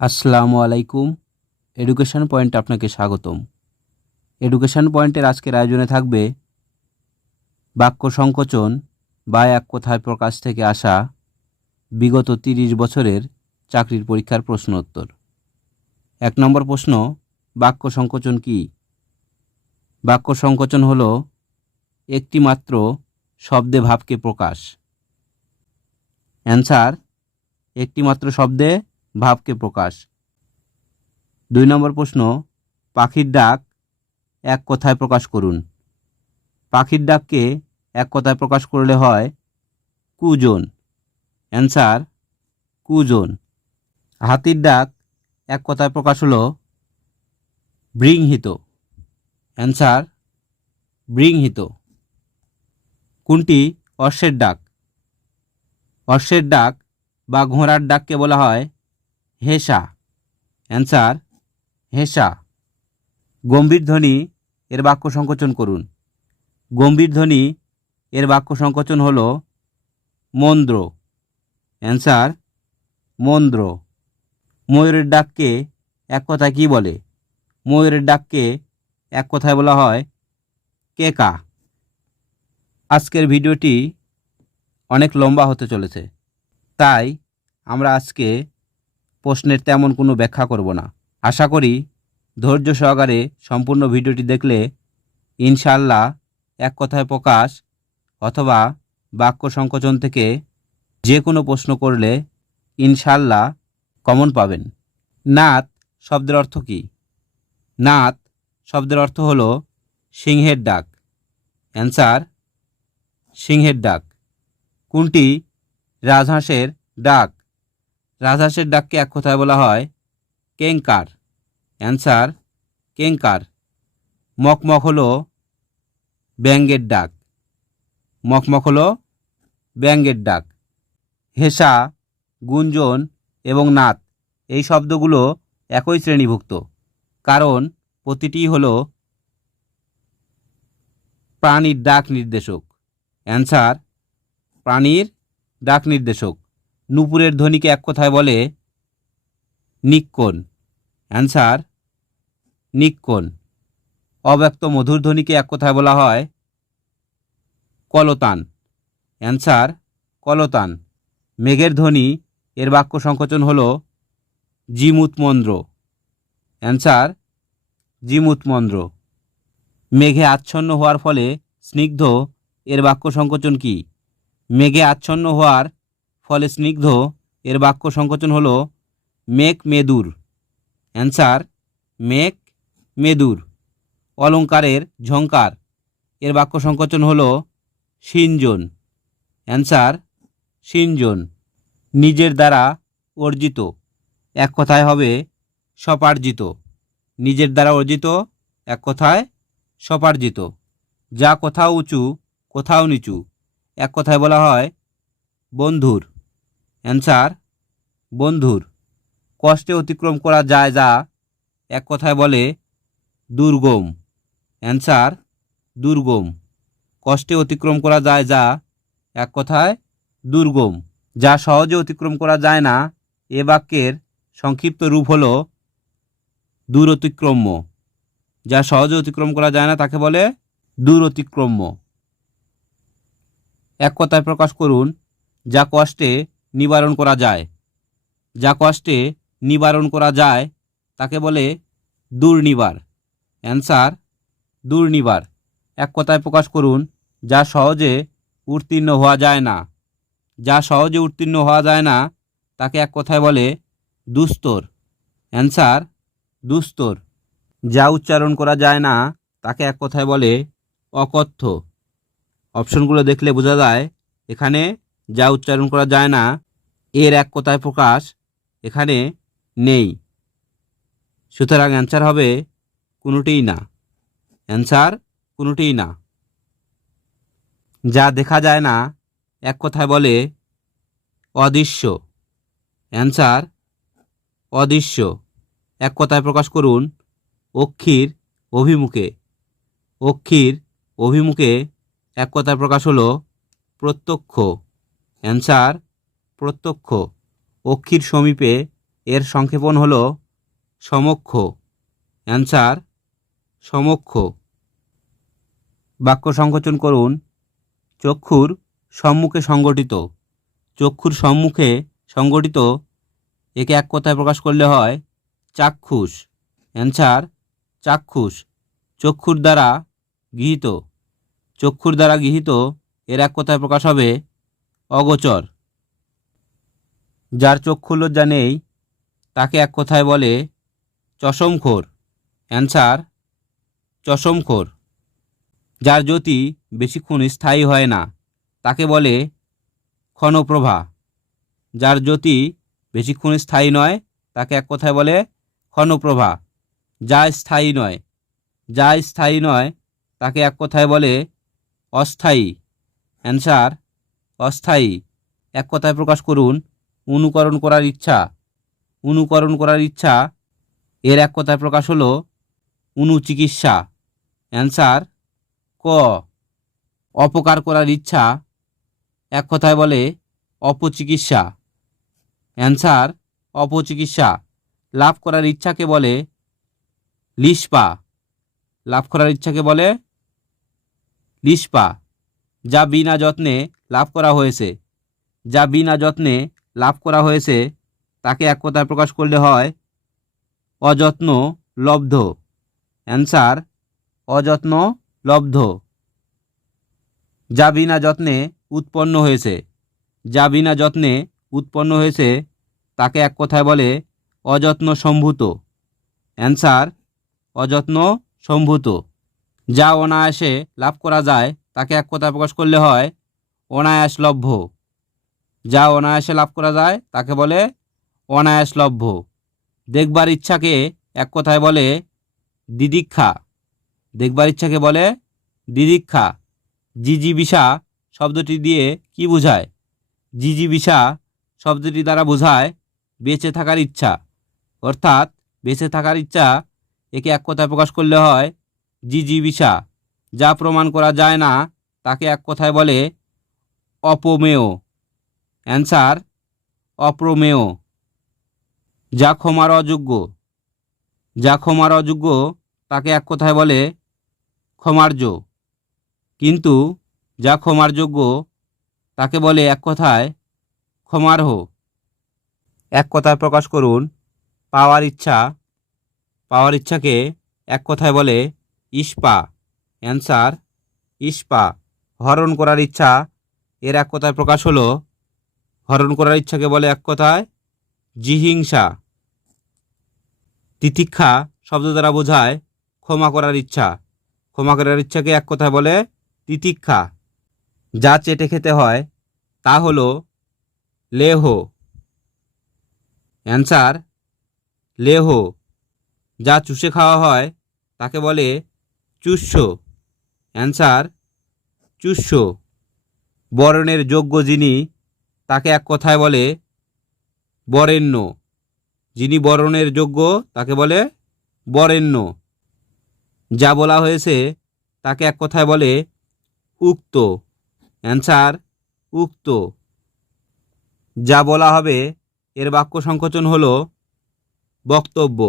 আসসালামু আলাইকুম। Education point আপনাকে স্বাগতম। এডুকেশন পয়েন্টের আজকের আয়োজনে থাকবে বাক্য সংকোচন বা এক কথায় প্রকাশ থেকে আসা বিগত ৩০ বছরের চাকরির পরীক্ষার প্রশ্ন উত্তর। ১ নম্বর প্রশ্ন, বাক্য সংকোচন কি? বাক্য সংকোচন হল একটি মাত্র শব্দে ভাবকে প্রকাশ। অ্যান্সার, একটি মাত্র শব্দে ভাবকে প্রকাশ। ২ নম্বর প্রশ্ন, পাখির ডাক এক কথায় প্রকাশ করুন। পাখির ডাককে এক কথায় প্রকাশ করলে হয় কুজন। অ্যান্সার, কুজন। হাতির ডাক এক কথায় প্রকাশ হলো বৃংহিত। অ্যান্সার, বৃংহিত। কোনটি অশ্বের ডাক? অশ্বের ডাক বা ঘোড়ার ডাককে বলা হয় হেসা। অ্যান্সার, হেসা। গম্ভীর ধ্বনি এর বাক্য সংকোচন করুন। গম্ভীর ধ্বনি এর বাক্য সংকোচন হল মন্দ্র। অ্যান্সার, মন্দ্র। ময়ূরের ডাককে এক কথায় কী বলে? ময়ূরের ডাককে এক কথায় বলা হয় কেকা। আজকের ভিডিওটি অনেক লম্বা হতে চলেছে, তাই আমরা আজকে প্রশ্নের তেমন কোনো ব্যাখ্যা করব না। আশা করি ধৈর্য সহকারে সম্পূর্ণ ভিডিওটি দেখলে ইনশাআল্লাহ এক কথায় প্রকাশ অথবা বাক্য সংকোচন থেকে যে কোনো প্রশ্ন করলে ইনশাআল্লাহ কমন পাবেন। নাত শব্দের অর্থ কী? নাত শব্দের অর্থ হল সিংহের ডাক। অ্যান্সার, সিংহের ডাক। কোনটি রাজহাঁসের ডাক? রাজহাঁসের ডাককে এক কথায় বলা হয় কেঙ্কার। অ্যান্সার, কেঙ্কার। মকমক হলো ব্যাঙের ডাক। মকমক হলো ব্যাঙের ডাক। হেসা, গুঞ্জন এবং নাত এই শব্দগুলো একই শ্রেণীভুক্ত, কারণ প্রতিটি হলো প্রাণীর ডাক নির্দেশক। অ্যান্সার, প্রাণীর ডাক নির্দেশক। নুপুরের ধ্বনিকে এক কথায় বলে নিক্কণ। অ্যান্সার, নিক্কণ। অব্যক্ত মধুর ধ্বনিকে এক কথায় বলা হয় কলতান। অ্যান্সার, কলতান। মেঘের ধ্বনি এর বাক্য সংকোচন হল জিমুতমন্দ্র। অ্যান্সার, জিমুতমন্দ্র। মেঘে আচ্ছন্ন হওয়ার ফলে স্নিগ্ধ এর বাক্য সংকোচন কি? মেঘে আচ্ছন্ন হওয়ার ফলে স্নিগ্ধ এর বাক্য সংকোচন হল মেঘ মেদুর। অ্যান্সার, মেঘ মেদুর। অলঙ্কারের ঝংকার এর বাক্য সংকোচন হল সিঞ্জন। অ্যান্সার, সিঞ্জন। নিজের দ্বারা অর্জিত এক কথায় হবে স্বপার্জিত। নিজের দ্বারা অর্জিত এক কথায় স্বপার্জিত। যা কোথাও উঁচু কোথাও নিচু এক কথায় বলা হয় বন্ধুর। অ্যান্সার, বন্ধুর। কষ্টে অতিক্রম করা যায় যা এক কথায় বলে দুর্গম। অ্যান্সার, দুর্গম। কষ্টে অতিক্রম করা যায় যা এক কথায় দুর্গম। যা সহজে অতিক্রম করা যায় না এ বাক্যের সংক্ষিপ্ত রূপ হল দূরতিক্রম্য। যা সহজে অতিক্রম করা যায় না তাকে বলে দূরতিক্রম্য। এক কথায় প্রকাশ করুন যা কষ্টে নিবারণ করা যায়। যা কষ্টে নিবারণ করা যায় তাকে বলে দুর্নিবার। অ্যান্সার, দুর্নিবার। এক কথায় প্রকাশ করুন যা সহজে উত্তীর্ণ হওয়া যায় না। যা সহজে উত্তীর্ণ হওয়া যায় না তাকে এক কথায় বলে দুস্তর। অ্যান্সার, দুস্তর। যা উচ্চারণ করা যায় না তাকে এক কথায় বলে অকথ্য। অপশনগুলো দেখলে বোঝা যায় এখানে যা উচ্চারণ করা যায় না এর এক কথায় প্রকাশ এখানে নেই। সুতরাং অ্যান্সার হবে কোনোটিই না। অ্যান্সার, কোনোটিই না। যা দেখা যায় না এক কথায় বলে অদৃশ্য। অ্যান্সার, অদৃশ্য। এক কথায় প্রকাশ করুন অক্ষির অভিমুখে। অক্ষির অভিমুখে এক কথায় প্রকাশ হলো প্রত্যক্ষ। অ্যান্সার, প্রত্যক্ষ। অক্ষির সমীপে এর সংক্ষেপণ হলো সমক্ষ। অ্যান্সার সমক্ষ। বাক্য সংকোচন করুন। চক্ষুর সম্মুখে সংগঠিত। চক্ষুর সম্মুখে সংগঠিত একে এক কথায় প্রকাশ করলে হয় চাক্ষুষ। অ্যান্সার চাক্ষুষ। চক্ষুর দ্বারা গৃহীত। চক্ষুর দ্বারা গৃহীত এর এক কথায় প্রকাশ হবে অগোচর। যার চক্ষু লজ্জা নেই তাকে এক কথায় বলে চশমখোর। অ্যান্সার চশমখোর। যার জ্যোতি বেশিক্ষণ স্থায়ী হয় না তাকে বলে ক্ষণপ্রভা। যার জ্যোতি বেশিক্ষণ স্থায়ী নয় তাকে এক কথায় বলে ক্ষণপ্রভা। যা স্থায়ী নয়, যা স্থায়ী নয় তাকে এক কথায় বলে অস্থায়ী। অ্যান্সার অস্থায়ী। এক কথায় প্রকাশ করুন। অনুকরণ করার ইচ্ছা। অনুকরণ করার ইচ্ছা এর এক কথায় প্রকাশ হলো অনুচিকিৎসা। অ্যান্সার ক। অপকার করার ইচ্ছা এক কথায় বলে অপচিকিৎসা। অ্যান্সার অপচিকিৎসা। লাভ করার ইচ্ছাকে বলে লিস্পা। লাভ করার ইচ্ছাকে বলে লিস্পা। যা বিনা যত্নে লাভ করা হয়েছে, যা বিনা যত্নে লাভ করা হয়েছে তাকে এক কথায় প্রকাশ করলে হয় অযত্ন লব্ধ। অ্যান্সার অযত্ন লব্ধ। যা বিনা যত্নে উৎপন্ন হয়েছে, যা বিনা যত্নে উৎপন্ন হয়েছে তাকে এক কথায় বলে অযত্ন সম্ভূত। অ্যান্সার অযত্ন সম্ভূত। যা অনায়াসে লাভ করা যায় তাকে এক কথায় প্রকাশ করলে হয় অনায়াসলভ্য। যা অনায়াসে লাভ করা যায় তাকে বলে অনায়াসলভ্য। দেখবার ইচ্ছাকে এক কথায় বলে দিদিক্ষা। দেখবার ইচ্ছাকে বলে দিদিক্ষা। জিজিবিষা শব্দটি দিয়ে কি বোঝায়? জিজিবিষা শব্দটি দ্বারা বোঝায় বেঁচে থাকার ইচ্ছা। অর্থাৎ বেঁচে থাকার ইচ্ছা একে এক কথায় প্রকাশ করলে হয় জিজিবিষা। যা প্রমাণ করা যায় না তাকে এক কথায় বলে অপমেয়। অ্যান্সার অপ্রমেয়। যা ক্ষমার অযোগ্য। যা ক্ষমার অযোগ্য তাকে এক কথায় বলে ক্ষমার্য। কিন্তু যা ক্ষমার যোগ্য তাকে বলে এক কথায় ক্ষমার্হ। এক কথায় প্রকাশ করুন। পাওয়ার ইচ্ছা। পাওয়ার ইচ্ছাকে এক কথায় বলে ইস্পা। Answer spa. হরণ করার ইচ্ছা এর এক কথায় প্রকাশ হলো হরণ করার ইচ্ছাকে বলে এক কথায় জিহিংসা। তিতিক্ষা শব্দ দ্বারা বোঝায় ক্ষমা করার ইচ্ছা। ক্ষমা করার ইচ্ছাকে এক কথায় বলে তিতিক্ষা। যা চেটে খেতে হয় তা হলো লেহ। অ্যান্সার লেহ। যা চুষে খাওয়া হয় তাকে বলে চুষ্য। অ্যান্সার চুষ্য। বরণের যোগ্য যিনি তাকে এক কথায় বলে বরেণ্য। যিনি বরণের যোগ্য তাকে বলে বরেণ্য। যা বলা হয়েছে তাকে এক কথায় বলে উক্ত। অ্যান্সার উক্ত। যা বলা হবে এর বাক্য সংকোচন হলো বক্তব্য।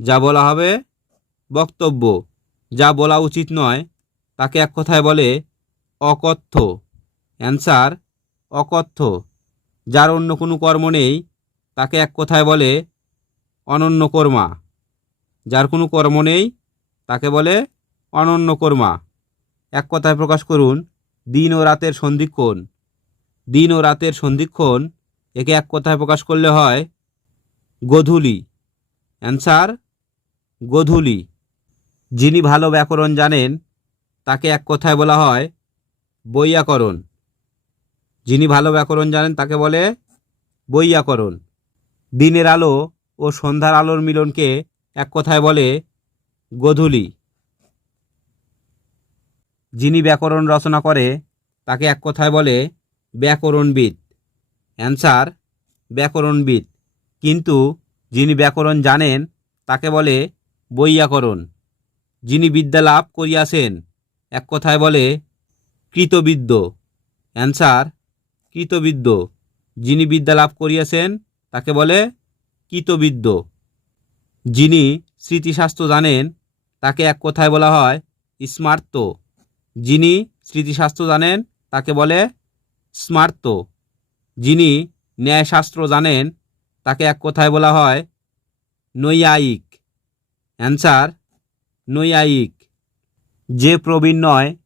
যা বলা হবে বক্তব্য। যা বলা উচিত নয় তাকে এক কথায় বলে অকথ্য। অ্যান্সার অকথ্য। যার অন্য কোনো কর্ম নেই তাকে এক কথায় বলে অনন্যকর্মা। যার কোনো কর্ম নেই তাকে বলে অনন্যকর্মা। এক কথায় প্রকাশ করুন। দিন ও রাতের সন্ধিক্ষণ। দিন ও রাতের সন্ধিক্ষণ একে এক কথায় প্রকাশ করলে হয় গোধূলি। অ্যান্সার গোধূলি। যিনি ভালো ব্যাকরণ জানেন তাকে এক কথায় বলা হয় বৈয়াকরণ। যিনি ভালো ব্যাকরণ জানেন তাকে বলে বৈয়াকরণ। দিনের আলো ও সন্ধ্যার আলোর মিলনকে এক কথায় বলে গোধূলি। যিনি ব্যাকরণ রচনা করে তাকে এক কথায় বলে ব্যাকরণবিদ। অ্যান্সার ব্যাকরণবিদ। কিন্তু যিনি ব্যাকরণ জানেন তাকে বলে বৈয়াকরণ। যিনি বিদ্যা লাভ করিয়াছেন এক কথায় বলে কৃতবিদ্য। অ্যান্সার কৃতবিদ্য। যিনি বিদ্যা লাভ করিয়াছেন তাকে বলে কৃতবিদ্য। যিনি স্মৃতিশাস্ত্র জানেন তাকে এক কথায় বলা হয় স্মার্ত। যিনি স্মৃতিশাস্ত্র জানেন তাকে বলে স্মার্ত। যিনি ন্যায়শাস্ত্র জানেন তাকে এক কথায় বলা হয় নৈয়ায়িক। অ্যান্সার নৈয়ায়িক। যে প্রবীণ নয়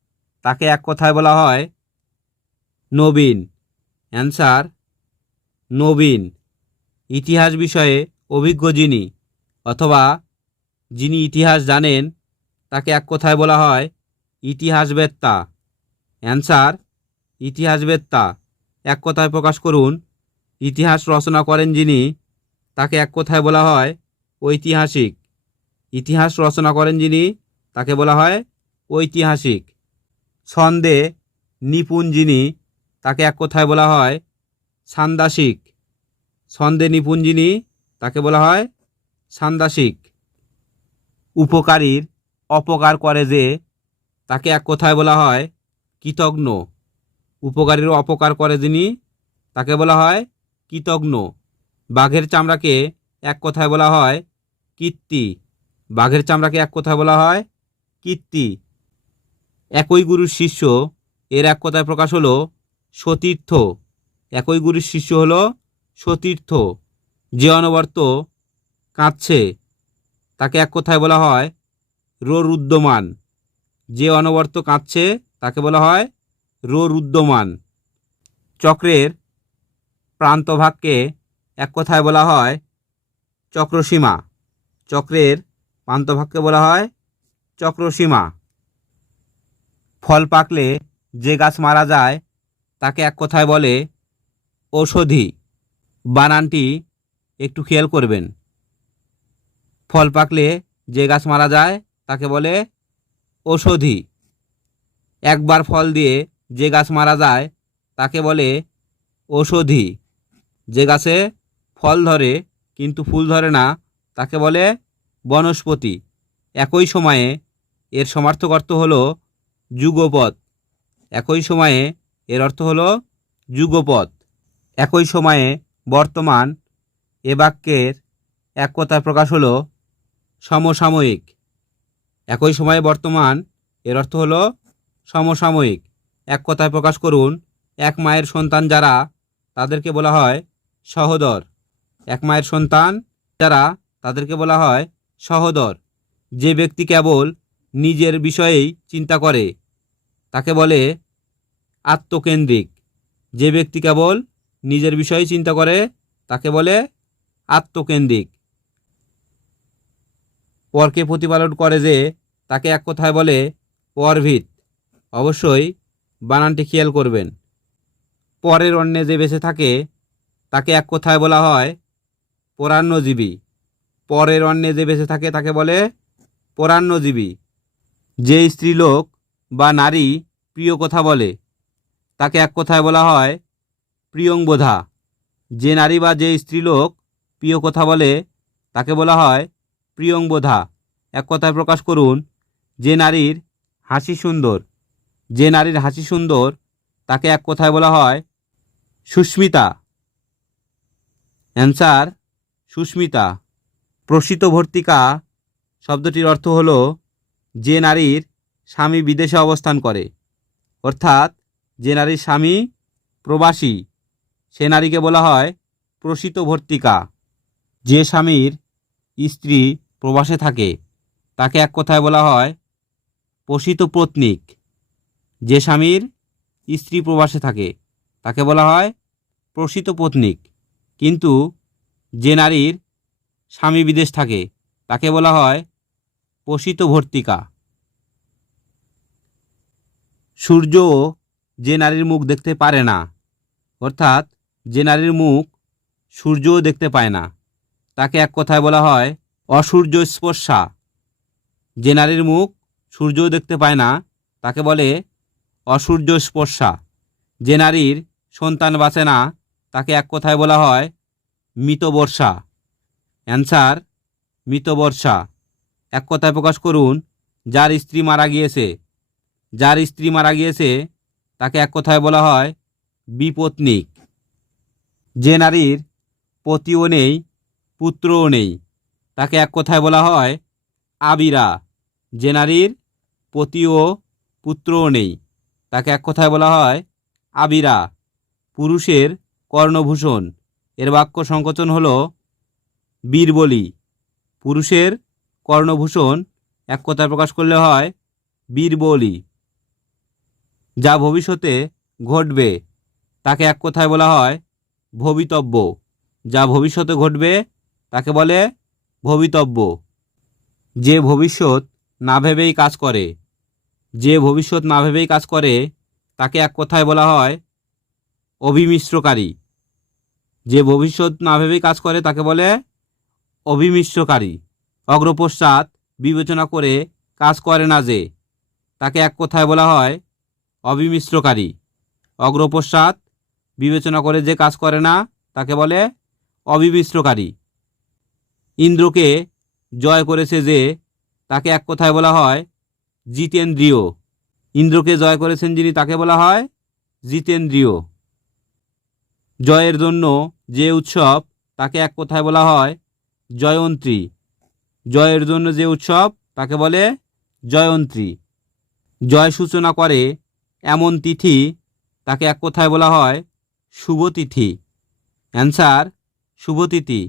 তাকে এক কথায় বলা হয় নবীন। অ্যান্সার নবীন। ইতিহাস বিষয়ে অভিজ্ঞ যিনি অথবা যিনি ইতিহাস জানেন তাকে এক কথায় বলা হয় ইতিহাসবেত্তা। অ্যান্সার ইতিহাসবেত্তা। এক কথায় প্রকাশ করুন। ইতিহাস রচনা করেন যিনি তাকে এক কথায় বলা হয় ঐতিহাসিক। ইতিহাস রচনা করেন যিনি তাকে বলা হয় ঐতিহাসিক। ছন্দে নিপুণ যিনি তাকে এক কথায় বলা হয় ছান্দাসিক। ছন্দে নিপুণ যিনি তাকে বলা হয় ছান্দাসিক। উপকারীর অপকার করে যে তাকে এক কথায় বলা হয় কৃতজ্ঞ। উপকারীর অপকার করে যিনি তাকে বলা হয় কৃতজ্ঞ। বাঘের চামড়াকে এক কথায় বলা হয় কীর্তি। বাঘের চামড়াকে এক কথায় বলা হয় কীর্তি। একই গুরুর শিষ্য এর এক কথায় প্রকাশ হলো সতীর্থ। একই গুরুর শিষ্য হলো সতীর্থ। যে অনবরত কাঁদছে তাকে এক কথায় বলা হয় রোরুদ্যমান। যে অনবরত কাঁদছে তাকে বলা হয় রোরুদ্যমান। চক্রের প্রান্তভাগকে এক কথায় বলা হয় চক্রসীমা। চক্রের প্রান্তভাগকে বলা হয় চক্রসীমা। ফল পাকলে যে গাছ মারা যায় তাকে এক কথায় বলে ঔষধি। বানানটি একটু খেয়াল করবেন। ফল পাকলে যে গাছ মারা যায় তাকে বলে ঔষধি। একবার ফল দিয়ে যে গাছ মারা যায় তাকে বলে ঔষধি। যে গাছে ফল ধরে কিন্তু ফুল ধরে না তাকে বলে বনস্পতি। একই সময়ে এর সমার্থক অর্থ হলো যুগপৎ। একই সময়ে এর অর্থ হলো যুগপৎ। একই সময়ে বর্তমান এ বাক্যের এক কথায় প্রকাশ হলো সমসাময়িক। একই সময়ে বর্তমান এর অর্থ হলো সমসাময়িক। এক কথায় প্রকাশ করুন। এক মায়ের সন্তান যারা তাদেরকে বলা হয় সহোদর। এক মায়ের সন্তান যারা তাদেরকে বলা হয় সহোদর। যে ব্যক্তি কেবল নিজের বিষয়েই চিন্তা করে তাকে বলে আত্মকেন্দ্রিক। যে ব্যক্তি কেবল নিজের বিষয়েই চিন্তা করে তাকে বলে আত্মকেন্দ্রিক। পরকে প্রতিপালন করে যে তাকে এক কথায় বলে পরভিত। অবশ্যই বানানটি খেয়াল করবেন। পরের অন্নে যে বেঁচে থাকে তাকে এক কথায় বলা হয় পরান্নজীবী। পরের অন্নে যে বেঁচে থাকে তাকে বলে পরান্নজীবী। যে স্ত্রীলোক বা নারী প্রিয় কথা বলে তাকে এক কথায় বলা হয় প্রিয়ংবোধা। যে নারী বা যে স্ত্রীলোক প্রিয় কথা বলে তাকে বলা হয় প্রিয়ংবোধা। এক কথায় প্রকাশ করুন। যে নারীর হাসি সুন্দর। যে নারীর হাসি সুন্দর তাকে এক কথায় বলা হয় সুস্মিতা। অ্যান্সার সুস্মিতা। প্রসিতভর্তিকা শব্দটির অর্থ হলো যে নারীর স্বামী বিদেশে অবস্থান করে, অর্থাৎ যে নারীর স্বামী প্রবাসী সে নারীকে বলা হয় প্রসিতভর্তিকা। যে স্বামীর স্ত্রী প্রবাসে থাকে তাকে এক কথায় বলা হয় প্রসিত পত্নীক। যে স্বামীর স্ত্রী প্রবাসে থাকে তাকে বলা হয় প্রসিত পত্নীক। কিন্তু যে নারীর স্বামী বিদেশ থাকে তাকে বলা হয় প্রসিতভর্তিকা। সূর্যও যে নারীর মুখ দেখতে পারে না, অর্থাৎ যে নারীর মুখ সূর্যও দেখতে পায় না তাকে এক কথায় বলা হয় অসূর্যস্পর্শা। যে নারীর মুখ সূর্যও দেখতে পায় না তাকে বলে অসূর্যস্পর্শা। যে নারীর সন্তান বাঁচে না তাকে এক কথায় বলা হয় মৃতবর্ষা। অ্যান্সার মৃতবর্ষা। এক কথায় প্রকাশ করুন। যার স্ত্রী মারা গিয়েছে। যার স্ত্রী মারা গিয়েছে তাকে এক কথায় বলা হয় বিপত্নিক। যে নারীর পতিও নেই পুত্রও নেই, তাকে এক কথায় বলা হয় আবিরা। যে নারীর পতি ও পুত্রও নেই, তাকে এক কথায় বলা হয় আবিরা। পুরুষের কর্ণভূষণ, এর বাক্য সংকোচন হলো বীরবলি। পুরুষের কর্ণভূষণ এক কথায় প্রকাশ করলে হয় বীরবলি। যা ভবিষ্যতে ঘটবে তাকে এক কথায় বলা হয় ভবিতব্য। যা ভবিষ্যতে ঘটবে তাকে বলে ভবিতব্য। যে ভবিষ্যৎ না ভেবেই কাজ করে, যে ভবিষ্যৎ না ভেবেই কাজ করে তাকে এক কথায় বলা হয় অভিমিশ্রকারী। যে ভবিষ্যৎ না ভেবেই কাজ করে তাকে বলে অভিমিশ্রকারী। অগ্রপশ্চাৎ বিবেচনা করে কাজ করে না যে, তাকে এক কথায় বলা হয় অবিমিশ্রকারী। অগ্রপশ্চাৎ বিবেচনা করে যে কাজ করে না তাকে বলে অবিমিশ্রকারী। ইন্দ্রকে জয় করেছে যে, তাকে এক কথায় বলা হয় জিতেন্দ্রিয়। ইন্দ্রকে জয় করেছেন যিনি তাকে বলা হয় জিতেন্দ্রিয়। জয়ের জন্য যে উৎসব তাকে এক কথায় বলা হয় জয়ন্ত্রী। জয়ের জন্য যে উৎসব তাকে বলে জয়ন্ত্রী। জয় সূচনা করে এমন তিথি তাকে এক কথায় বলা হয় শুভতিথি। অ্যান্সার শুভতিথি।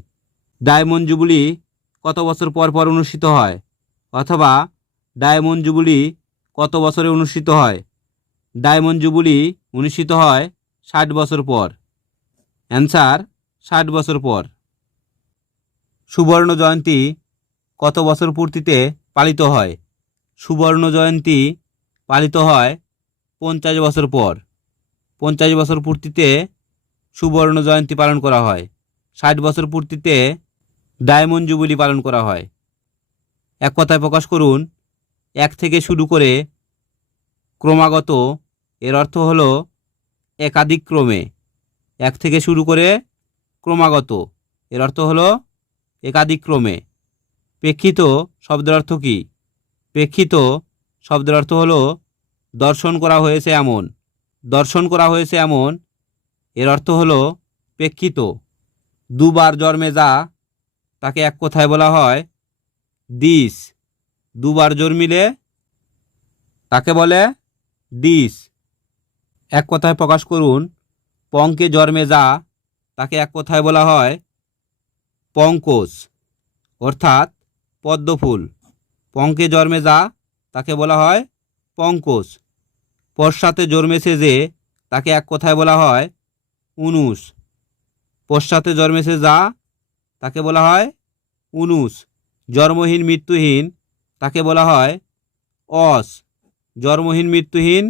ডায়মন্ড জুবলি কত বছর পর পর অনুষ্ঠিত হয়? অথবা ডায়মন্ড জুবলি কত বছরে অনুষ্ঠিত হয়? ডায়মন্ড জুবলি অনুষ্ঠিত হয় 60 বছর পর। অ্যান্সার 60 বছর পর। সুবর্ণ জয়ন্তী কত বছর পূর্তিতে পালিত হয়? সুবর্ণ জয়ন্তী পালিত হয় 50 বছর পর। 50 বছর পূর্তিতে সুবর্ণ জয়ন্তী পালন করা হয়। 60 বছর পূর্তিতে ডায়মন্ড জুবলি পালন করা হয়। এক কথায় প্রকাশ করুন, এক থেকে শুরু করে ক্রমাগত, এর অর্থ হলো একাধিক ক্রমে। এক থেকে শুরু করে ক্রমাগত, এর অর্থ হলো একাধিক ক্রমে। প্রেক্ষিত শব্দের অর্থ কী? প্রেক্ষিত শব্দের অর্থ হলো দর্শন করা হয়েছে এমন। দর্শন করা হয়েছে এমন, এর অর্থ হলো প্রেক্ষিত। দুবার জন্মে যা, তাকে এক কথায় বলা হয় দিশ। দুবার জন্মিলে তাকে বলে দিশ। এক কথায় প্রকাশ করুন, পঙ্কে জন্মে যা, তাকে এক কথায় বলা হয় পঙ্কজ, অর্থাৎ পদ্মফুল। পঙ্কে জন্মে যা, তাকে বলা হয় পঙ্কজ। পশ্চাতে জন্মেছে যে, তাকে এক কথায় বলা হয় উনুস। পশ্চাতে জন্মেছে যা, তাকে বলা হয় উনুস। জন্মহীন মৃত্যুহীন, তাকে বলা হয় অস। জন্মহীন মৃত্যুহীন,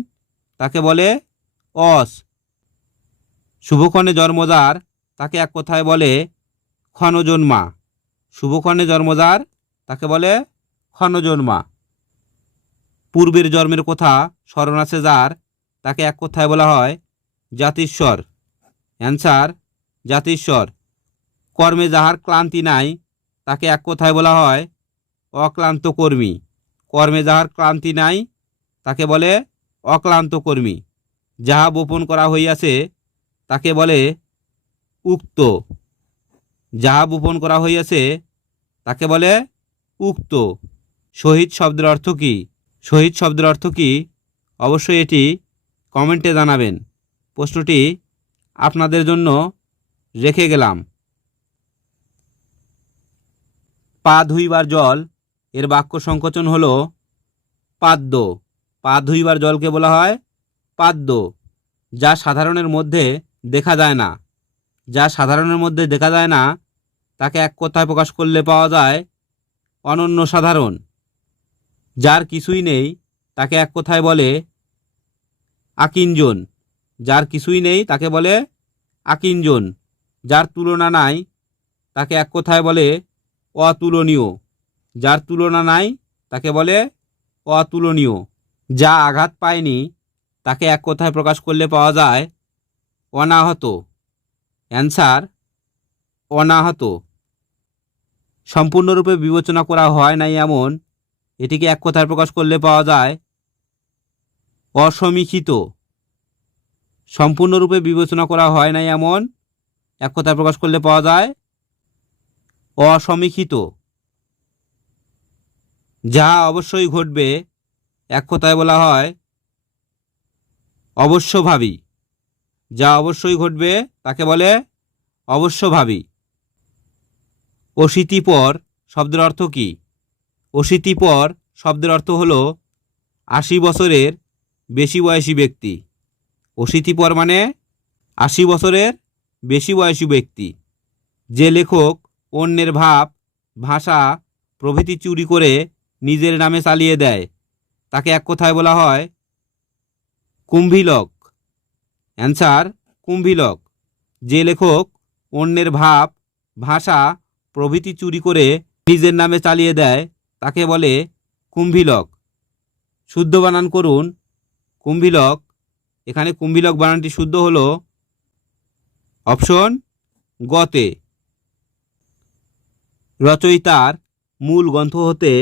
তাকে বলে অস। শুভক্ষণে জন্মজার, তাকে এক কথায় বলে ক্ষণজন্মা। শুভক্ষণে জন্মজার, তাকে বলে ক্ষণজন্মা। পূর্বের জন্মের কথা স্মরণ আছে যার, তাকে এক কথায় বলা হয় জাতিস্বর। অ্যান্সার জাতিস্বর। কর্মে যাহার ক্লান্তি নাই, তাকে এক কথায় বলা হয় অক্লান্ত কর্মী। কর্মে যাহার ক্লান্তি নাই, তাকে বলে অক্লান্ত কর্মী। যাহা বপন করা হইয়াছে, তাকে বলে উক্ত। যাহা বপন করা হইয়াছে, তাকে বলে উক্ত। শহীদ শব্দের অর্থ কী? শহীদ শব্দের অর্থ কী অবশ্যই এটি কমেন্টে জানাবেন। প্রশ্নটি আপনাদের জন্য রেখে গেলাম। পা ধুইবার জল, এর বাক্য সংকোচন হলো পাদ্য। পা ধুইবার জলকে বলা হয় পাদ্য। যা সাধারণের মধ্যে দেখা যায় না, যা সাধারণের মধ্যে দেখা যায় না, তাকে এক কথায় প্রকাশ করলে পাওয়া যায় অনন্য সাধারণ। যার কিছুই নেই, তাকে এক কথায় বলে আকিঞ্জন। যার কিছুই নেই, তাকে বলে আকিঞ্জন। যার তুলনা নাই, তাকে এক কথায় বলে অতুলনীয়। যার তুলনা নাই, তাকে বলে অতুলনীয়। যা আঘাত পায়নি, তাকে এক কথায় প্রকাশ করলে পাওয়া যায় অনাহত। অ্যান্সার অনাহত। সম্পূর্ণরূপে বিবেচনা করা হয় নাই এমন, এটিকে এক কথায় প্রকাশ করলে পাওয়া যায় অসমীক্ষিত। সম্পূর্ণরূপে বিবেচনা করা হয় নাই এমন, এক কথায় প্রকাশ করলে পাওয়া যায় অসমীক্ষিত। যা অবশ্যই ঘটবে এক কথায় বলা হয় অবশ্যভাবী। যা অবশ্যই ঘটবে তাকে বলে অবশ্যভাবী। অশীতিপর শব্দের অর্থ কী? অশীতিপর শব্দের অর্থ হলো ৮০ বছরের বেশি বয়সী ব্যক্তি। অশীতিপর মানে ৮০ বছরের বেশি বয়সী ব্যক্তি। যে লেখক অন্যের ভাব, ভাষা প্রভৃতি চুরি করে নিজের নামে চালিয়ে দেয় তাকে এক কথায় বলা হয় কুম্ভীলক। অ্যান্সার কুম্ভীলক। যে লেখক অন্যের ভাব, ভাষা প্রভৃতি চুরি করে নিজের নামে চালিয়ে দেয় তাকে বলে কুম্ভীলক। শুদ্ধ বানান করুন কুম্ভীলক। এখানে কুম্ভীলক বানানটি শুদ্ধ হলো অপশন গতে। রচয়িতার মূল গ্রন্থ হতে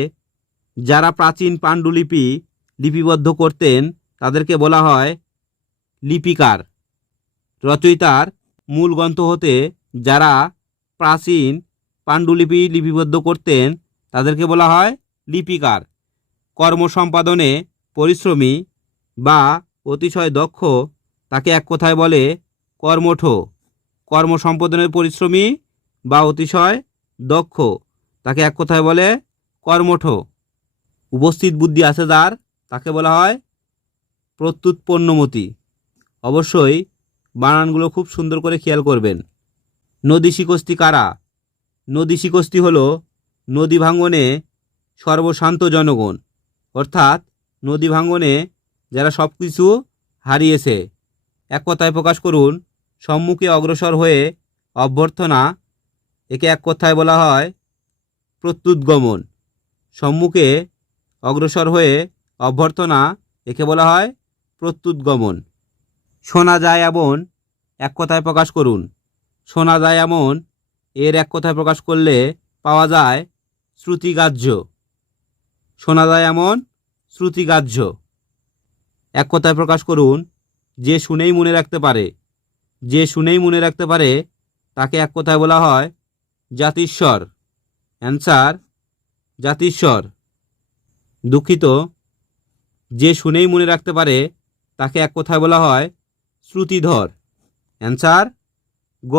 যারা প্রাচীন পাণ্ডুলিপি লিপিবদ্ধ করতেন তাদেরকে বলা হয় লিপিকার। রচয়িতার মূল গ্রন্থ হতে যারা প্রাচীন পাণ্ডুলিপি লিপিবদ্ধ করতেন তাদেরকে বলা হয় লিপিকার। কর্ম সম্পাদনে পরিশ্রমী বা অতিশয় দক্ষ তাকে এক কথায় বলে কর্মঠ। কর্ম সম্পাদনের পরিশ্রমী বা অতিশয় দক্ষ তাকে এক কথায় বলে কর্মঠ। উপস্থিত বুদ্ধি আছে যার তাকে বলা হয় প্রত্যুৎপন্নমতি। অবশ্যই বানানগুলো খুব সুন্দর করে খেয়াল করবেন। নদী শিকস্তি কারা? নদী শিকস্তি হলো নদী ভাঙ্গনে সর্বশান্ত জনগণ, অর্থাৎ নদী ভাঙ্গনে যারা সব কিছু হারিয়েছে। এক কথায় প্রকাশ করুন সম্মুখে অগ্রসর হয়ে অভ্যর্থনা, একে এক কথায় বলা হয় প্রত্যুৎগমন। সম্মুখে অগ্রসর হয়ে অভ্যর্থনা একে বলা হয় প্রত্যুৎগমন। শোনা যায় এমন এক কথায় প্রকাশ করুন। শোনা যায় এমন এর এক কথায় প্রকাশ করলে পাওয়া যায় শ্রুতিগ্রাহ্য। শোনা যায় এমন শ্রুতিগ্রাহ্য। এক কথায় প্রকাশ করুন যে শুনেই মনে রাখতে পারে। যে শুনেই মনে রাখতে পারে তাকে এক কথায় বলা হয় জাতিস্বর। অ্যান্সার জাতিস্বর। দুঃখিত, যে শুনেই মনে রাখতে পারে তাকে এক কথায় বলা হয় শ্রুতিধর। অ্যান্সার গ।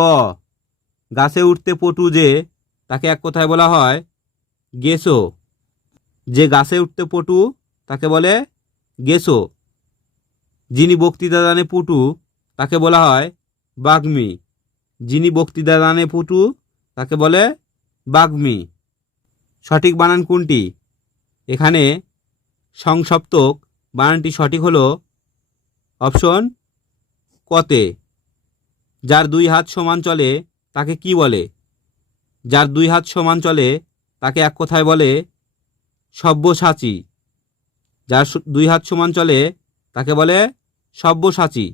গাছে উঠতে পটু যে তাকে এক কথায় বলা হয় গেছো। যে গাছে উঠতে পটু তাকে বলে গেছো। যিনি বক্তৃতা দানে পটু তাকে বলা হয় বাগ্মী। যিনি বক্তৃতা দানে পটু তাকে বলে বাগ্মী। সঠিক বানান কোনটি? এখানে সংসপ্তক বানানটি সঠিক হলো অপশন কতে। যার দুই হাত সমান চলে তাকে কি বলে? যার দুই হাত সমান চলে তাকে এক কথায় বলে সব্যসাচী। যার দুই হাত সমান চলে তাকে বলে সব্যসাচী।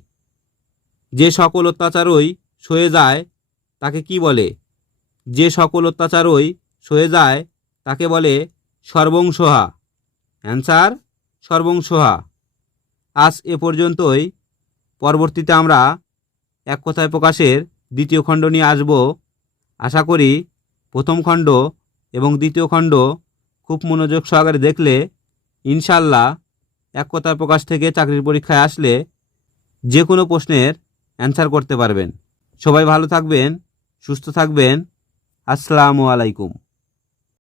যে সকল অত্যাচারই সয়ে যায় তাকে কি বলে? যে সকল অত্যাচারই সয়ে যায় তাকে বলে সর্বংসহা। অ্যান্সার সর্বংসহা। আজ এ পর্যন্তই। পরবর্তীতে আমরা এক কথায় প্রকাশের দ্বিতীয় খণ্ড নিয়ে আসব। আশা করি প্রথম খণ্ড এবং দ্বিতীয় খণ্ড খুব মনোযোগ সহকারে দেখলে ইনশাল্লাহ এক কথায় প্রকাশ থেকে চাকরির পরীক্ষায় আসলে যে কোনো প্রশ্নের অ্যান্সার করতে পারবেন। সবাই ভালো থাকবেন, সুস্থ থাকবেন। আসসালামু আলাইকুম।